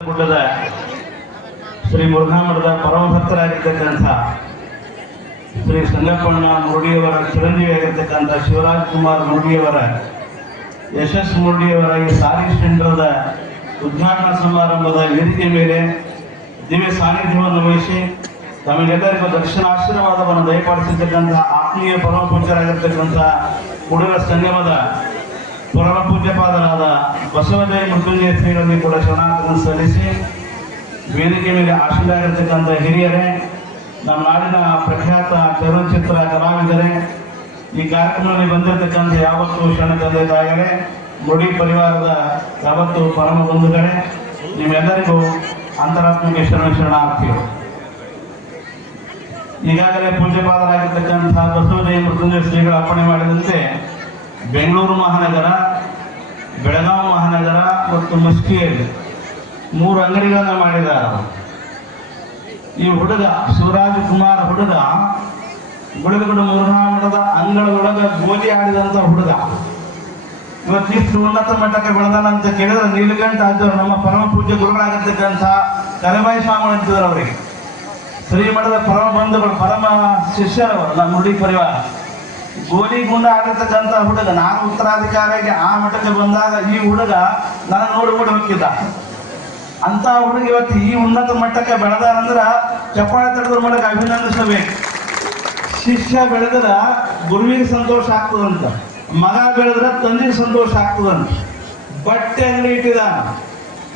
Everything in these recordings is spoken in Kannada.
ಗುಡ್ಡದ ಶ್ರೀ ಮುರುಘಾಮಠದ ಪರಮಭಕ್ತರಾಗಿರ್ತಕ್ಕಂಥ ಶ್ರೀ ಸಂಗಪ್ಪಣ್ಣ ಮುರುಡಿಯವರ ಚಿರಂಜೀವಿಯಾಗಿರ್ತಕ್ಕಂಥ ಶಿವರಾಜ್ ಕುಮಾರ್ ಮುರುಡಿಯವರ, ಯಶಸ್ ಮುರುಡಿಯವರ ಈ ಸಾರಿ ಸೆಂಟರ್ದ ಉದ್ಘಾಟನಾ ಸಮಾರಂಭದ ವೇದಿಕೆ ಮೇಲೆ ದಿವ್ಯ ಸಾನ್ನಿಧ್ಯವನ್ನು ವಹಿಸಿ ತಮಗೆಲ್ಲರಿಗೂ ದಕ್ಷಿಣ ಆಶೀರ್ವಾದವನ್ನು ದಯಪಾಲಿಸಿರ್ತಕ್ಕಂಥ ಆತ್ಮೀಯ ಪರಮ ಪೂಜ್ಯರಾಗಿರ್ತಕ್ಕಂಥ ಕುಡುರ ಸಂಗಮದ ಪರಮ ಪೂಜ್ಯಪಾದರಾದ ಬಸವದೇವ ಮೃತ್ಯುಂಜಯ ಶ್ರೀಗಳಲ್ಲಿ ಕೂಡ ಶರಣಾರ್ಥನ ಸಲ್ಲಿಸಿ ವೇದಿಕೆ ಮೇಲೆ ಆಶೀಲಾಗಿರ್ತಕ್ಕಂಥ ಹಿರಿಯರೇ, ನಮ್ಮ ನಾಡಿನ ಪ್ರಖ್ಯಾತ ಚಲನಚಿತ್ರ ಕಲಾವಿದರೇ, ಈ ಕಾರ್ಯಕ್ರಮದಲ್ಲಿ ಬಂದಿರತಕ್ಕಂಥ ಯಾವತ್ತು ಶರಣ ತಂದೆ ತಾಯಿಗಳೇ, ಮುಡಿ ಪರಿವಾರದ ಯಾವತ್ತು ಪರಮ ಬಂಧುಗಳೇ, ನಿಮ್ಮೆಲ್ಲರಿಗೂ ಅಂತರಾತ್ಮಿಕ ಶರಣ ಶರಣಾರ್ಥಿಗಳು. ಈಗಾಗಲೇ ಪೂಜ್ಯಪಾದರಾಗಿರ್ತಕ್ಕಂಥ ಬಸವದೇವ ಮೃತ್ಯುಂಜಯ ಶ್ರೀಗಳು ಅರ್ಪಣೆ ಮಾಡಿದಂತೆ ಬೆಂಗಳೂರು ಮಹಾನಗರ ಮತ್ತು ಮಸ್ಕಿಯಲ್ಲಿ ಮೂರು ಅಂಗಡಿಗಳನ್ನ ಮಾಡಿದಾರ. ಈ ಹುಡುಗ ಶಿವರಾಜ್ ಕುಮಾರ್ ಹುಡುಗ, ಗುಳಗಡು ಮುರುಘಾಮಠದ ಅಂಗಳದೊಳಗ ಗೋಲಿ ಆಡಿದಂತ ಹುಡುಗ. ಇವತ್ತಿಷ್ಟು ಉನ್ನತ ಮಟ್ಟಕ್ಕೆ ಬೆಳೆದಾನ ಅಂತ ಕೇಳಿದ್ರೆ ನೀಲಕಂಠ ಆದವರು ನಮ್ಮ ಪರಮ ಪೂಜ್ಯ ಗುರುಗಳಾಗಿರ್ತಕ್ಕಂಥ ಕರಬಾಯಿ ಸ್ವಾಮಿ ಅಂತಿದ್ರು ಅವರಿಗೆ. ಶ್ರೀಮಠದ ಪರಮ ಬಂಧುಗಳು, ಪರಮ ಶಿಷ್ಯರವರು ನಮ್ಮ ಹುಡುಗಿ ಪರಿವಾರ. ಗೋಲಿ ಗುಂಡ ಆಡಿರ್ತಕ್ಕಂತ ಹುಡುಗ, ನಾನು ಉತ್ತರಾಧಿಕಾರಿಗೆ ಆ ಮಠಕ್ಕೆ ಬಂದಾಗ ಈ ಹುಡುಗ ನನ್ನ ನೋಡಿ ಓಡಿ ಹೋಗಿದ್ದ ಅಂತ ಹುಡುಗ ಇವತ್ತು ಈ ಉನ್ನತ ಮಟ್ಟಕ್ಕೆ ಬೆಳೆದಾರಂದ್ರ ಚಪ್ಪಾಳೆ ತಡೆದ್ರ ಮೂಲಕ ಅಭಿನಂದಿಸಬೇಕು. ಶಿಷ್ಯ ಬೆಳೆದ್ರ ಗುರುವಿಗೆ ಸಂತೋಷ ಆಗ್ತದಂತ, ಮಗ ಬೆಳೆದ್ರ ತಂದೆಗೆ ಸಂತೋಷ ಆಗ್ತದಂತ. ಬಟ್ಟೆ ಅಂಗಡಿ ಇಟ್ಟಿದ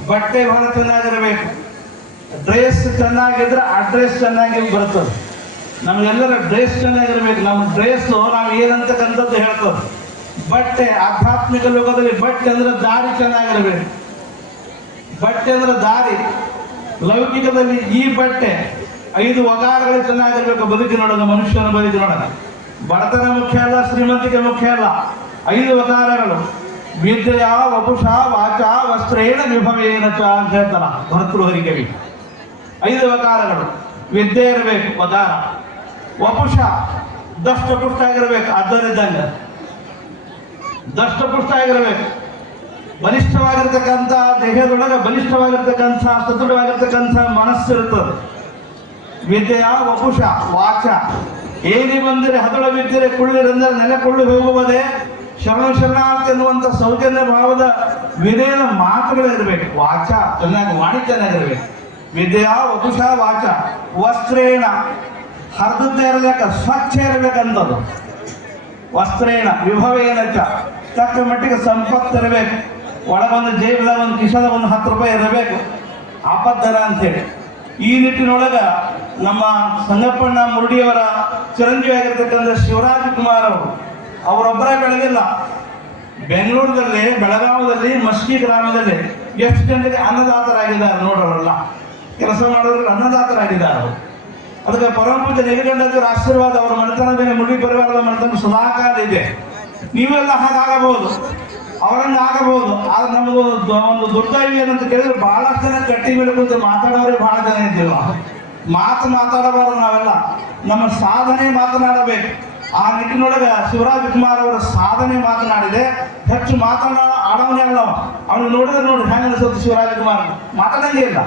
ಬಟ್ಟೆ ಬಹಳ ಚೆನ್ನಾಗಿರ್ಬೇಕು. ಡ್ರೆಸ್ ಚೆನ್ನಾಗಿದ್ರೆ ಅಡ್ರೆಸ್ ಚೆನ್ನಾಗಿ ಬರ್ತದೆ. ನಮಗೆಲ್ಲರ ಡ್ರೆಸ್ ಚೆನ್ನಾಗಿರ್ಬೇಕು. ನಮ್ಮ ಡ್ರೆಸ್ ನಾವು ಏನಂತಕ್ಕಂಥದ್ದು ಹೇಳ್ತದೆ ಬಟ್ಟೆ, ಆಧ್ಯಾತ್ಮಿಕ ಲೋಕದಲ್ಲಿ ಬಟ್ಟೆ ಅಂದ್ರೆ ದಾರಿ ಚೆನ್ನಾಗಿರ್ಬೇಕು. ಬಟ್ಟೆ ಅಂದ್ರೆ ದಾರಿ. ಲೌಕಿಕದಲ್ಲಿ ಈ ಬಟ್ಟೆ ಐದು ವಗಾರಗಳು ಚೆನ್ನಾಗಿರ್ಬೇಕು. ಬದುಕಿನೊಳಗ ಮನುಷ್ಯನ ಬದುಕಿನೊಳಗ ಬಡತನ ಮುಖ್ಯ ಅಲ್ಲ, ಶ್ರೀಮಂತಿಕೆ ಮುಖ್ಯ ಅಲ್ಲ. ಐದು ವಕಾರಗಳು. ವಿದ್ಯೆಯ ವಪುಷ, ವಾಚ, ವಸ್ತ್ರೇಣ, ವಿಭವೇನ ಚ ಅಂತ ಹೇಳ್ತಾರ. ಭರತೃಹರಿ ಕವಿ. ಐದು ವಕಾರಗಳು. ವಿದ್ಯೆ ಇರಬೇಕು ವಕಾರ ವಪುಷ ದಷ್ಟಪುಷ್ಟ ಆಗಿರ್ಬೇಕು ಅದರಿದ್ದಂಗ ದಷ್ಟಪುಷ್ಟ ಆಗಿರ್ಬೇಕು. ಬಲಿಷ್ಠವಾಗಿರ್ತಕ್ಕಂಥ ದೇಹದೊಳಗೆ ಬಲಿಷ್ಠವಾಗಿರ್ತಕ್ಕಂಥ, ಸದೃಢವಾಗಿರ್ತಕ್ಕಂಥ ಮನಸ್ಸು ವಿದ್ಯೆಯ ವಪುಷ, ವಾಚ. ಏನಿ ಬಂದರೆ ಹದಳ ಬಿದ್ದರೆ ಕುಳ್ಳಿರಂದರೆ ನೆಲೆಕೊಳ್ಳಿ ಹೋಗುವುದೇ ಶರಣ ಶರಣಾರ್ಥಿ ಎನ್ನುವಂಥ ಸೌಜನ್ಯ ಭಾವದ ವಿನಯದ ಮಾತುಗಳಿರಬೇಕು. ವಾಚ ಚೆನ್ನಾಗಿ ಇರಬೇಕು ವಿದ್ಯೆಯ ವಪುಷ, ವಾಚ. ವಸ್ತ್ರೇಣ ಹರಿದದ್ದೇ ಇರಬೇಕ, ಸ್ವಚ್ಛ ಇರಬೇಕಂತದ್ದು ವಸ್ತ್ರೇಣ, ವಿಭವ ಏನಕ್ಕ ತಕ್ಕ ಮಟ್ಟಿಗೆ ಸಂಪತ್ತು ಇರಬೇಕು. ಒಳಗೊಂದು ಜೇಬಿದಾಗ ಒಂದು ಕಿಶದ ಒಂದು ಹತ್ತು ರೂಪಾಯಿ ಇರಬೇಕು. ಆಪದ್ದರ ಅಂತೇಳಿ ಈ ನಿಟ್ಟಿನೊಳಗ ನಮ್ಮ ಸಂಗಪ್ಪಣ್ಣ ಮುರುಡಿಯವರ ಚಿರಂಜೀವಿ ಆಗಿರ್ತಕ್ಕಂಥ ಶಿವರಾಜ್ ಕುಮಾರ್ ಅವರು, ಅವರೊಬ್ಬರೇ ಬೆಳೆದಿಲ್ಲ. ಬೆಂಗಳೂರಿನಲ್ಲಿ ಬೆಳಗಾವದಲ್ಲಿ ಮಸ್ಕಿ ಗ್ರಾಮದಲ್ಲಿ ಎಷ್ಟು ಜನರಿಗೆ ಅನ್ನದಾತರಾಗಿದ್ದಾರೆ ನೋಡೋರಲ್ಲ. ಕೆಲಸ ಮಾಡೋದ್ರಲ್ಲಿ ಅನ್ನದಾತರಾಗಿದ್ದಾರೆ ಅವರು. ಅದಕ್ಕೆ ಪರಮಪೂಜೆ ಪೂಜೆ ನೆಲೆಗಂಡದವರ ಆಶೀರ್ವಾದ, ಅವರ ಮನೆತನ ಮೇಲೆ ಮುಡಿ ಪರಿವಾರದ ಮನೆತನ ಸದಾಕಾಲ ಇದೆ. ನೀವೆಲ್ಲ ಹಾಗಾಗಬಹುದು. ಅವರಂಗೆ ಆಗಬಹುದು. ಆದ್ರೆ ನಮಗೂ ಒಂದು ದೊಡ್ಡ ಏನಂತ ಕೇಳಿದ್ರೆ ಬಹಳಷ್ಟು ಜನ ಕಟ್ಟಿ ಮೇಲೆ ಮಾತಾಡೋರಿಗೆ ಬಹಳ ಜನ ಇದ್ದಿಲ್ಲ. ಮಾತು ಮಾತಾಡಬಾರದು ನಾವೆಲ್ಲ. ನಮ್ಮ ಸಾಧನೆ ಮಾತನಾಡಬೇಕು. ಆ ನಿಟ್ಟಿನೊಳಗೆ ಶಿವರಾಜ್ ಕುಮಾರ್ ಅವರ ಸಾಧನೆ ಮಾತನಾಡಿದೆ. ಹೆಚ್ಚು ಮಾತನಾಡ ಆಡವನೇ ಅಲ್ಲ ಅವನು ನೋಡಿದ್ರೆ ನೋಡಿ ಹೆಂಗ ಅನಿಸುತ್ತೆ ಶಿವರಾಜ್ ಕುಮಾರ್ ಮಾತಾಡಂಗೇ ಇಲ್ಲ.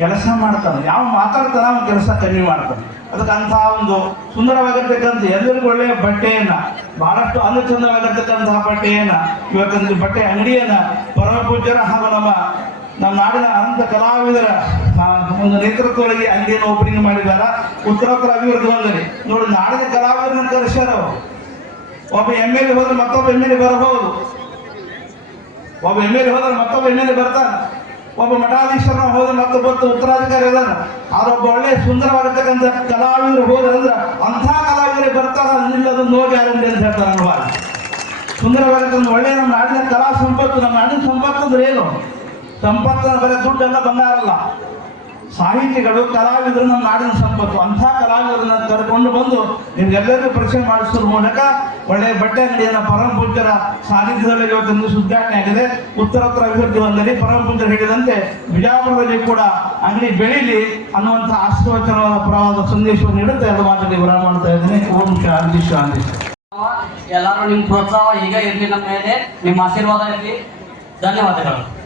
ಕೆಲಸ ಮಾಡ್ತಾನೆ. ಯಾವ ಮಾತಾಡ್ತಾನೆ ಅವನ ಕೆಲಸ ಕಮ್ಮಿ ಮಾಡ್ತಾನೆ. ಅದಕ್ಕೆ ಅಂತ ಒಂದು ಸುಂದರವಾಗಿರ್ತಕ್ಕಂಥ ಎಲ್ಲರಿಗೂ ಒಳ್ಳೆಯ ಬಟ್ಟೆಯನ್ನ, ಬಹಳಷ್ಟು ಅನುಚಂದವಾಗಿರ್ತಕ್ಕಂತಹ ಬಟ್ಟೆಯನ್ನ, ಇವತ್ತೊಂದು ಬಟ್ಟೆ ಅಂಗಡಿಯನ್ನ ಪರಮ ಪೂಜ್ಯರ ಹಾಗೂ ನಮ್ಮ ನಮ್ಮ ನಾಡಿನ ಅನಂತ ಕಲಾವಿದರ ಒಂದು ನೇತೃತ್ವದಲ್ಲಿ ಅಂಗಡಿಯನ್ನು ಓಪನಿಂಗ್ ಮಾಡಿದಾರ ಉತ್ತರೋತ್ತರ ಅಭಿವೃದ್ಧಿ ನೋಡಿ, ನಾಡಿನ ಕಲಾವಿದರನ್ನ ಕರೆಸ್ಯಾರ ಒಬ್ಬ ಎಂ ಎಲ್ ಎ ಹೋದ್ರೆ ಮತ್ತೊಬ್ಬ ಎಂ ಎಲ್ ಎ ಬರಬಹುದು. ಒಬ್ಬ ಎಂ ಎಲ್ ಎ ಹೋದ್ರೆ ಮತ್ತೊಬ್ಬ ಎಂ ಎಲ್ ಎ ಬರ್ತಾನೆ. ಒಬ್ಬ ಮಠಾಧೀಶರ ಹೋದ್ರೆ ಮತ್ತೊಬ್ಬ ಉತ್ತರಾಧಿಕಾರಿ ಅದಾನ. ಆದ್ರೆ ಒಬ್ಬ ಒಳ್ಳೆ ಸುಂದರವಾಗಿರ್ತಕ್ಕಂಥ ಕಲಾವಿದರು ಅಂದ್ರೆ ಅಂಥ ಕಲಾವಿದರೇ ಬರ್ತಾರ, ನಿಲ್ಲದು ನೋಡಿ ಅಂತ ಹೇಳ್ತಾರೆ ನಮ್ಮ ಸುಂದರವಾಗಿರ್ತಕ್ಕಂಥ ಒಳ್ಳೆ ನಮ್ಮ ನಾಡಿನ ಕಲಾ ಸಂಪತ್ತು, ನಮ್ಮ ನಾಡಿನ ಸಂಪತ್ತು ಅಂದ್ರೆ ಏನು? ಸಂಪತ್ತು ಬರೆ ದುಡ್ಡೆಲ್ಲ ಬಂಗಾರ ಅಲ್ಲ. ಸಾಹಿತಿಗಳು, ಕಲಾವಿದರು ನಮ್ಮ ನಾಡಿನ ಸಂಪತ್ತು. ಅಂಥ ಕಲಾವಿದರನ್ನ ಕರ್ಕೊಂಡು ಬಂದು ನಿಮ್ಗೆಲ್ಲರಿಗೂ ಪರಿಚಯ ಮಾಡಿಸೋ ಮೂಲಕ ಒಳ್ಳೆಯ ಬಟ್ಟೆ ಅಂಗಡಿಯನ್ನ ಪರಮ ಪೂಜ್ಯರ ಸಾನ್ನಿಧ್ಯದಲ್ಲಿ ಇವತ್ತೊಂದು ಉದ್ಘಾಟನೆ ಆಗಿದೆ. ಉತ್ತರೋತ್ತರ ಅಭಿವೃದ್ಧಿ ಹೊಂದಲಿ, ಪರಮ ಪೂಜ್ಯರು ಹೇಳಿದಂತೆ ಬಿಜಾಪುರದಲ್ಲಿ ಕೂಡ ಅಂಗಡಿ ಬೆಳೀಲಿ ಅನ್ನುವಂತಹ ಆಶೀರ್ವಚನವಾದ ಪ್ರವಾದ ಸಂದೇಶವನ್ನು ನೀಡುತ್ತೆ. ಅದು ಮಾತಲ್ಲಿ ವಿರಾಮ ಮಾಡ್ತಾ ಇದ್ದೇನೆ. ಓಂ ಶಾಂತಿ ಶಾಂತಿ. ಎಲ್ಲರೂ ನಿಮ್ಮ ಪ್ರೋತ್ಸಾಹ ಈಗ ಇರಲಿ ನಮ್ಮ ಮೇಲೆ. ನಿಮ್ಮ ಆಶೀರ್ವಾದ ಇರಲಿ. ಧನ್ಯವಾದಗಳು.